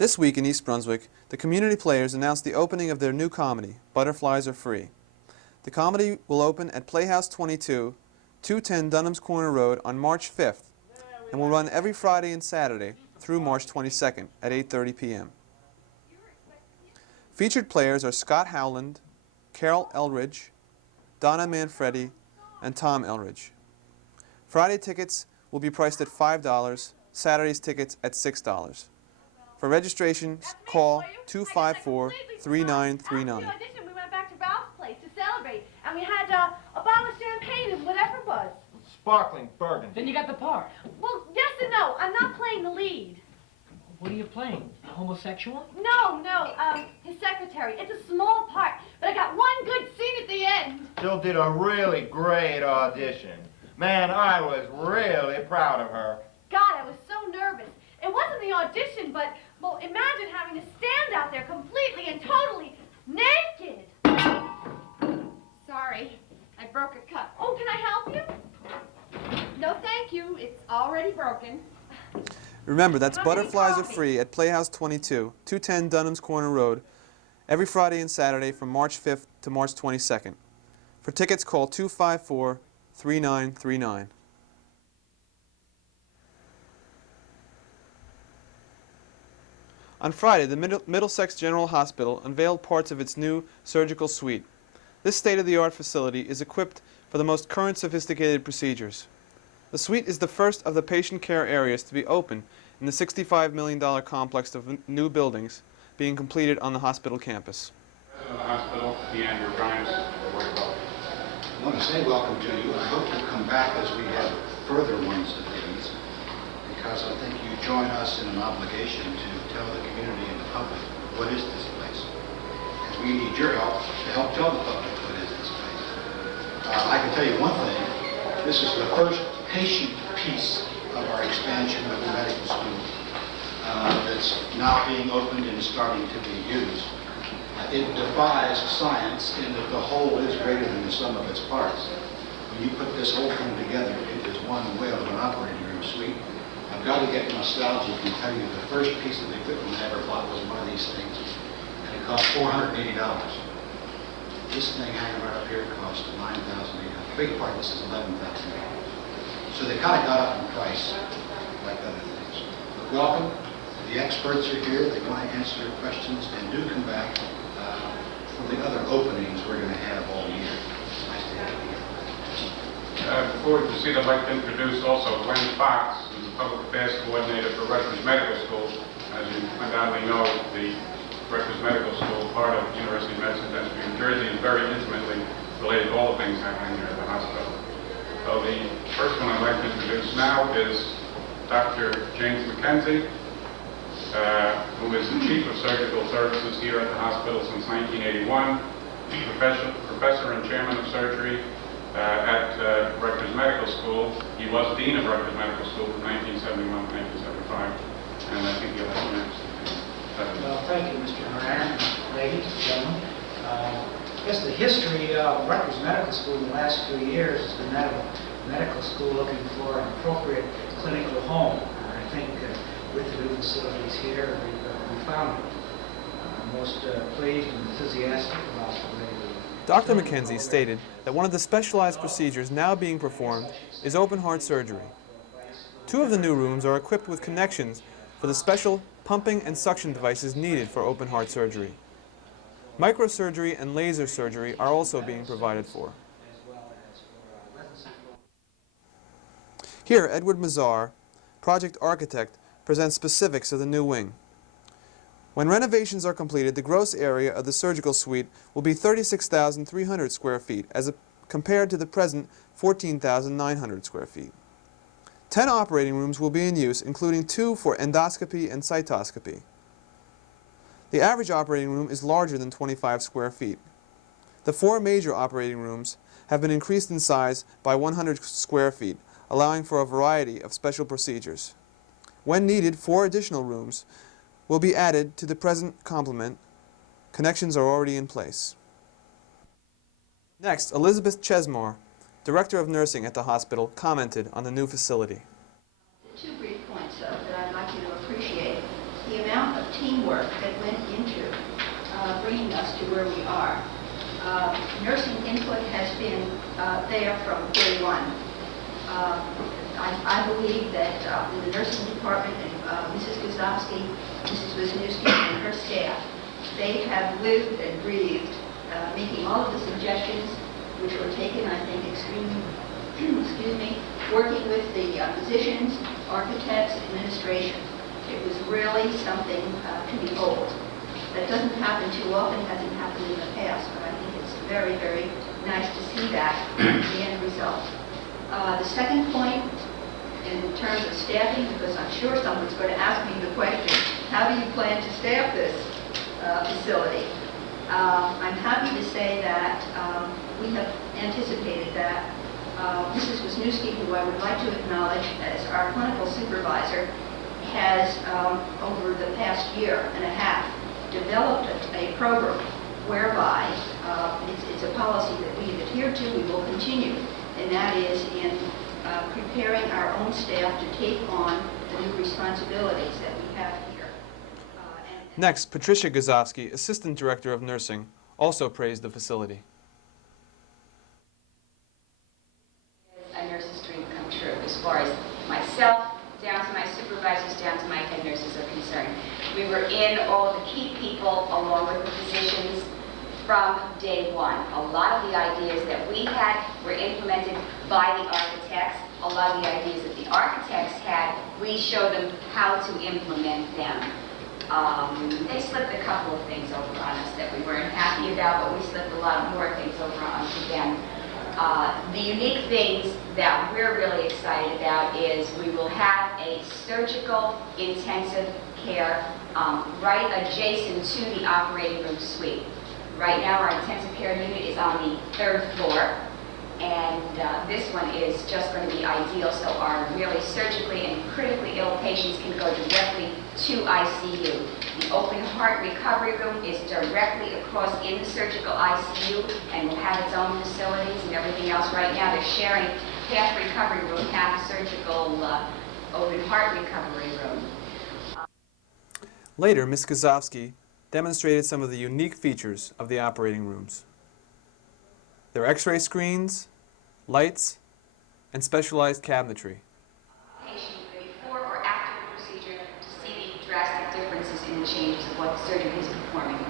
This week in East Brunswick, the Community Players announced the opening of their new comedy, Butterflies Are Free. The comedy will open at Playhouse 22, 210 Dunham's Corner Road on March 5th and will run every Friday and Saturday through March 22nd at 8:30 p.m. Featured players are Scott Howland, Carol Elridge, Donna Manfredi, and Tom Elridge. Friday tickets will be priced at $5, Saturday's tickets at $6. For registration, call 254-3939. We went back to Ralph's place to celebrate, and we had a bottle of champagne and whatever it was. Sparkling burgundy. Then you got the part. Well, yes and no. I'm not playing the lead. What are you playing? Homosexual? No, his secretary. It's a small part, but I got one good scene at the end. Jill did a really great audition. Man, I was really proud of her. God, I was so nervous. It wasn't the audition, but, well, imagine having to stand out there completely and totally naked. Sorry, I broke a cup. Oh, can I help you? No, thank you. It's already broken. Remember, that's Butterflies Are Free at Playhouse 22, 210 Dunham's Corner Road, every Friday and Saturday from March 5th to March 22nd. For tickets, call 254-3939. On Friday, the Middlesex General Hospital unveiled parts of its new surgical suite. This state-of-the-art facility is equipped for the most current sophisticated procedures. The suite is the first of the patient care areas to be open in the $65 million complex of new buildings being completed on the hospital campus. President of the hospital, Andrew Grimes, I want to say welcome to you. I hope you come back as we have further ones of these, because I think you join us in an obligation to tell the community and the public what is this place. And we need your help to help tell the public what is this place. I can tell you one thing. This is the first patient piece of our expansion of the medical school that's now being opened and starting to be used. It defies science in that the whole is greater than the sum of its parts. When you put this whole thing together, it is one whale of an operating room suite. I've got to get nostalgic and tell you the first piece of equipment I ever bought was one of these things, and it cost $480. This thing hanging right up here cost $9,800. Big part, this is $11,000. So they kind of got up in price, like other things. But welcome. The experts are here. They want to answer your questions, and do come back for the other openings we're going to have all year. It's nice to have you here. Before we proceed, I'd like to introduce also Gwen Fox, who's the Public Affairs Coordinator for Rutgers Medical School. As you undoubtedly know, the Rutgers Medical School, part of the University of Medicine Dentistry in New Jersey, is very intimately related to all the things happening here at the hospital. So the first one I'd like to introduce now is Dr. James McKenzie, who is the Chief of Surgical Services here at the hospital since 1981, professor and Chairman of Surgery at Rutgers Medical School. He was Dean of Rutgers Medical School from 1971 to 1975, and I think he'll have some interesting things. Well, thank you, Mr. Moran, ladies and gentlemen. I guess the history of Rutgers Medical School in the last few years has been that of medical school looking for an appropriate clinical home. I think with the new facilities here, we found it. I'm most pleased and enthusiastic about the way Dr. McKenzie stated that one of the specialized procedures now being performed is open heart surgery. Two of the new rooms are equipped with connections for the special pumping and suction devices needed for open heart surgery. Microsurgery and laser surgery are also being provided for. Here, Edward Mazar, project architect, presents specifics of the new wing. When renovations are completed, the gross area of the surgical suite will be 36,300 square feet as compared to the present 14,900 square feet. 10 operating rooms will be in use, including 2 for endoscopy and cytoscopy. The average operating room is larger than 25 square feet. The 4 major operating rooms have been increased in size by 100 square feet, allowing for a variety of special procedures. When needed, 4 additional rooms will be added to the present complement. Connections are already in place. Next, Elizabeth Chesmore, Director of Nursing at the hospital, commented on the new facility. 2 brief points, though, that I'd like you to appreciate. The amount of team us to where we are. Nursing input has been there from day one. I believe that in the nursing department, and Mrs. Guzowski, Mrs. Wisniewski, and her staff, they have lived and breathed, making all of the suggestions which were taken, I think, extremely, excuse me, working with the physicians, architects, administration. It was really something to behold. That doesn't happen too often, hasn't happened in the past, but I think it's very, very nice to see that in the end result. The second point, in terms of staffing, because I'm sure someone's going to ask me the question, how do you plan to staff this facility? I'm happy to say that we have anticipated that Mrs. Wisniewski, who I would like to acknowledge as our clinical supervisor, has, over the past year and a half, developed a program whereby it's a policy that we have adhered to, we will continue, and that is in preparing our own staff to take on the new responsibilities that we have here. Next, Patricia Guzowski, Assistant Director of Nursing, also praised the facility. A nurse's dream come true as far as myself, down to my supervisors, down to my head nurses are concerned. We were in all of the key people along with the physicians from day one. A lot of the ideas that we had were implemented by the architects. A lot of the ideas that the architects had, we showed them how to implement them. They slipped a couple of things over on us that we weren't happy about, but we slipped a lot more things over onto them. The unique things that we're really excited about is we will have a surgical intensive care right adjacent to the operating room suite. Right now our intensive care unit is on the 3rd floor, and this one is just going to be ideal, so our really surgically and critically ill patients can go directly to ICU. The open heart recovery room is directly across in the surgical ICU and will have its own facilities and everything else. Right now they're sharing half recovery room, half surgical open heart recovery room. Later, Ms. Guzowski demonstrated some of the unique features of the operating rooms. Their X-ray screens, lights, and specialized cabinetry. Patient before or after the procedure to see the drastic differences in the changes of what the surgeon is performing.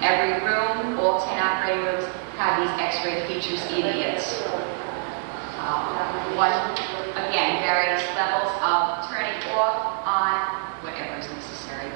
Every room, all 10 operating rooms, have these X-ray features in it. Again, various levels of turning off, on, whatever is necessary.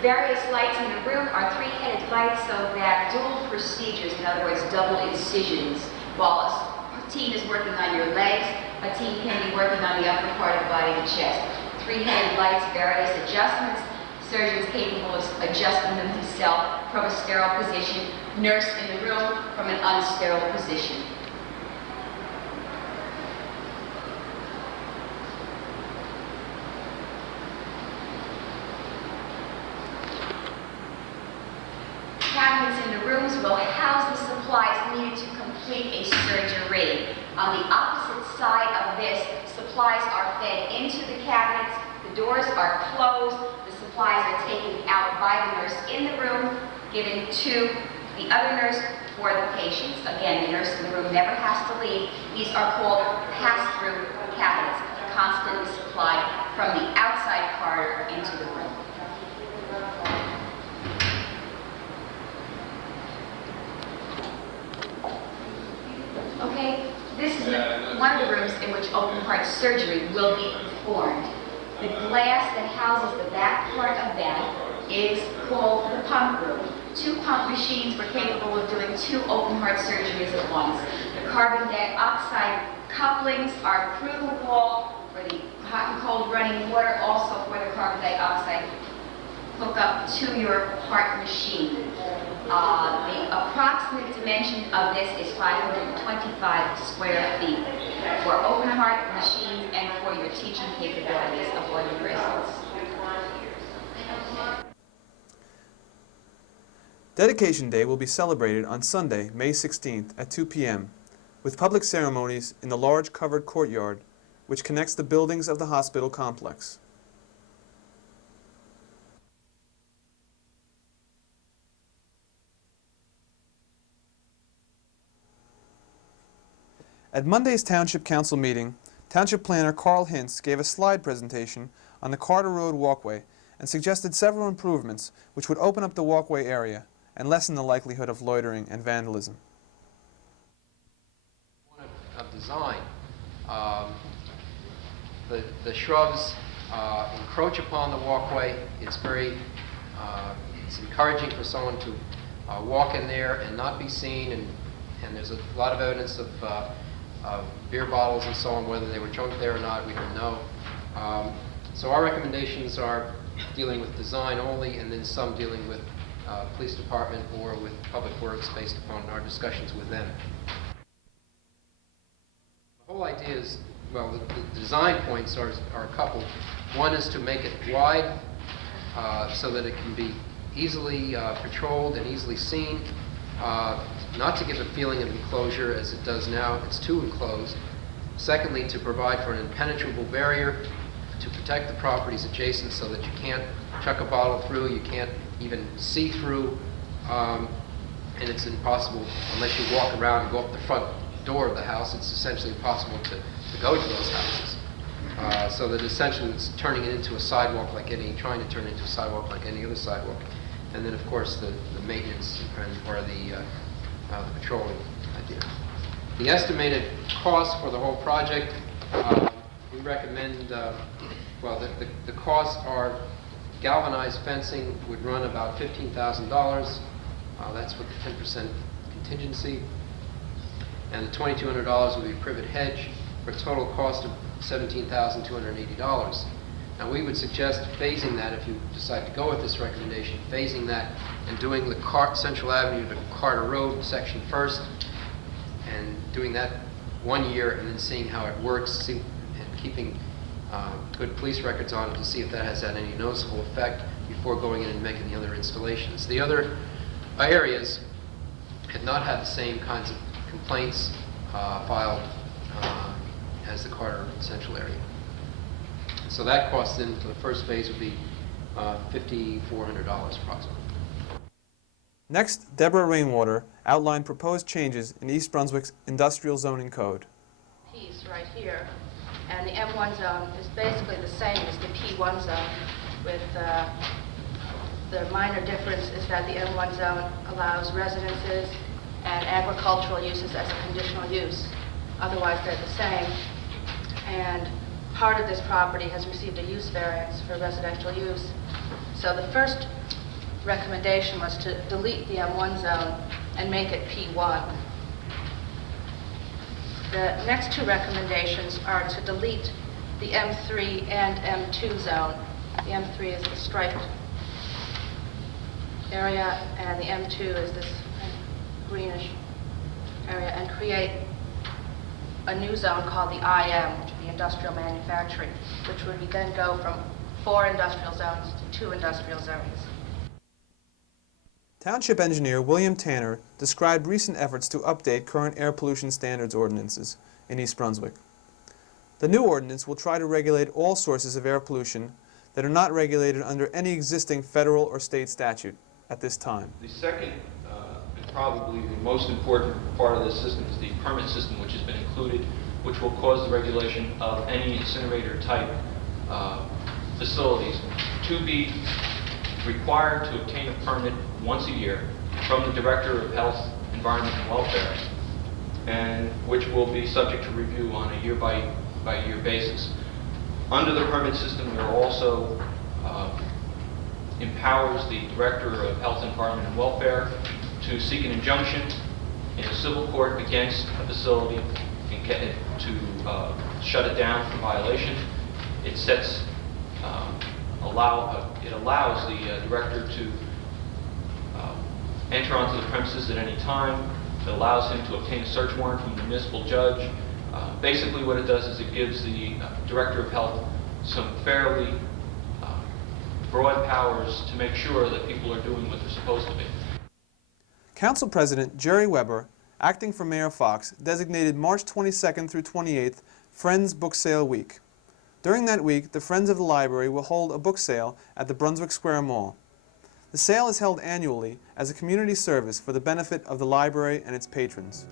Various lights in the room are 3-headed lights so that dual procedures, in other words, double incisions, while a team is working on your legs, a team can be working on the upper part of the body, the chest. 3-headed lights, various adjustments, surgeons capable of adjusting them himself from a sterile position, nurse in the room from an unsterile position. Cabinets in the rooms will house the supplies needed to complete a surgery. On the opposite side of this, supplies are fed into the cabinets, the doors are closed, the supplies are taken out by the nurse in the room, given to the other nurse for the patients. Again, the nurse in the room never has to leave. These are called pass-through cabinets, constantly supplied from the outside corridor into the room. Okay, this is one of the rooms in which open heart surgery will be performed. The glass that houses the back part of that is called the pump room. 2 pump machines were capable of doing 2 open heart surgeries at once. The carbon dioxide couplings are through the wall for the hot and cold running water, also for the carbon dioxide hook up to your heart machine. The approximate dimension of this is 525 square feet for open heart machines and for your teaching capabilities of organ residents. Dedication Day will be celebrated on Sunday, May 16th at 2 p.m. with public ceremonies in the large covered courtyard which connects the buildings of the hospital complex. At Monday's Township Council meeting, Township Planner Carl Hintz gave a slide presentation on the Carter Road walkway and suggested several improvements which would open up the walkway area and lessen the likelihood of loitering and vandalism. Of design, the shrubs encroach upon the walkway. It's it's encouraging for someone to walk in there and not be seen, and there's a lot of evidence of beer bottles and so on. Whether they were drunk there or not, we don't know. So our recommendations are dealing with design only, and then some dealing with police department or with public works based upon our discussions with them. The whole idea is, well, the design points are a couple. One is to make it wide so that it can be easily patrolled and easily seen, not to give a feeling of enclosure as it does now. It's too enclosed. Secondly, to provide for an impenetrable barrier to protect the properties adjacent so that you can't chuck a bottle through, you can't even see through, and it's impossible unless you walk around and go up the front door of the house. It's essentially impossible to go to those houses. So that essentially it's turning it into a sidewalk trying to turn it into a sidewalk like any other sidewalk. And then of course the maintenance or the patrolling idea. The estimated cost for the whole project, we recommend, the costs are galvanized fencing would run about $15,000. That's with the 10% contingency. And the $2,200 would be privet hedge for a total cost of $17,280. Now we would suggest phasing that, if you decide to go with this recommendation, phasing that and doing the Central Avenue to Carter Road section first, and doing that 1 year and then seeing how it works, and keeping good police records on it to see if that has had any noticeable effect before going in and making the other installations. The other areas had not had the same kinds of complaints filed as the Carter Central area. So that cost then for the first phase would be $5,400 approximately. Next, Deborah Rainwater outlined proposed changes in East Brunswick's industrial zoning code. Piece right here, and the M1 zone is basically the same as the P1 zone, with the minor difference is that the M1 zone allows residences and agricultural uses as a conditional use. Otherwise, they're the same. And part of this property has received a use variance for residential use. So the first recommendation was to delete the M1 zone and make it P1. The next two recommendations are to delete the M3 and M2 zone. The M3 is the striped area, and the M2 is this greenish area, and create a new zone called the IM, which would be industrial manufacturing, which would then go from 4 industrial zones to 2 industrial zones. Township engineer William Tanner described recent efforts to update current air pollution standards ordinances in East Brunswick. The new ordinance will try to regulate all sources of air pollution that are not regulated under any existing federal or state statute at this time. The second and probably the most important part of this system is the permit system, which has been included, which will cause the regulation of any incinerator type facilities to be required to obtain a permit once a year from the Director of Health, Environment and Welfare, and which will be subject to review on a year-by-year basis. Under the permit system, there also empowers the Director of Health, Environment and Welfare to seek an injunction in a civil court against a facility and get it to shut it down for violation. It sets it allows the director to enter onto the premises at any time. It allows him to obtain a search warrant from the municipal judge. Basically what it does is it gives the Director of Health some fairly broad powers to make sure that people are doing what they're supposed to be. Council President Jerry Weber, acting for Mayor Fox, designated March 22nd through 28th Friends Book Sale Week. During that week, the Friends of the Library will hold a book sale at the Brunswick Square Mall. The sale is held annually as a community service for the benefit of the library and its patrons.